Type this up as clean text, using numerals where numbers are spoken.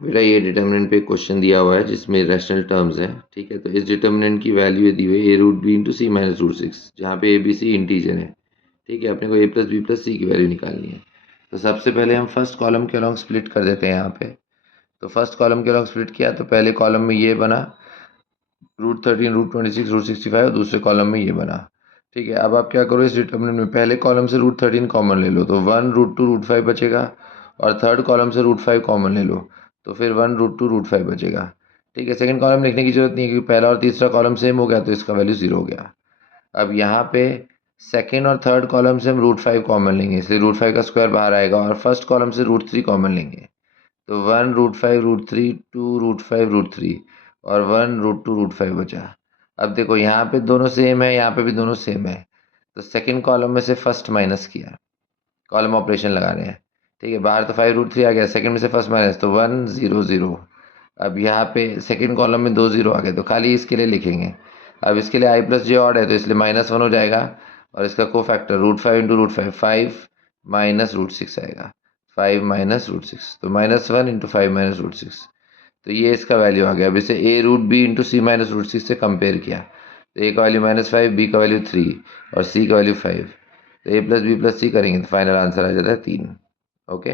बेटा ये डिटर्मिनेंट पे क्वेश्चन दिया हुआ है जिसमें रैशनल टर्म्स है, ठीक है। तो इस डिटर्मिनेंट की वैल्यू दी हुई है a√b × c - √6, जहाँ पे a b c इंटीजर है, ठीक है। अपने को a + b + c की वैल्यू निकालनी है। तो सबसे पहले हम फर्स्ट कॉलम के अलॉन्ग स्प्लिट कर देते हैं यहाँ पे। तो फर्स्ट कॉलम के अलॉन्ग स्प्लिट किया तो पहले कॉलम में ये बना √13, √26, √65, और दूसरे कॉलम में ये बना, ठीक है। अब आप क्या करो, इस डिटर्मिनेंट में पहले कॉलम से √13 कॉमन ले लो तो 1 √2 √5 बचेगा, और थर्ड कॉलम से √5 कॉमन ले लो तो फिर 1 √2 √5 बचेगा, ठीक है। सेकंड कॉलम लिखने की जरूरत नहीं है क्योंकि पहला और तीसरा कॉलम सेम हो गया तो इसका वैल्यू 0 हो गया। अब यहाँ पे सेकंड और थर्ड कॉलम से हम √5 कॉमन लेंगे, इसलिए √5 का स्क्वायर बाहर आएगा, और फर्स्ट कॉलम से √3 कॉमन लेंगे तो 1 √5 √3, 2 √5 √3, और 1 √2 √5 बचा। अब देखो यहाँ पे दोनों सेम है, यहाँ पे भी दोनों सेम है, तो सेकंड कॉलम में से फर्स्ट माइनस किया, कॉलम ऑपरेशन लगा रहे हैं, ठीक है। बाहर तो 5 √3 आ गया, सेकंड में से फर्स्ट माइनस तो 1 0 0। अब यहाँ पे सेकंड कॉलम में 2 0 आ गए तो खाली इसके लिए लिखेंगे। अब इसके लिए i + j ऑड है तो इसलिए -1 हो जाएगा, और इसका को फैक्टर √5 × √5 5 -√6 आएगा, 5 -√6, तो -1 × 5 -√6, तो ये इसका वैल्यू आ गया। अब इसे a√b × c -√6 से कंपेयर किया तो a का वैल्यू -5, b का वैल्यू 3 और c का वैल्यू 5, तो a + b + c करेंगे तो फाइनल आंसर आ जाता है 3। ओके।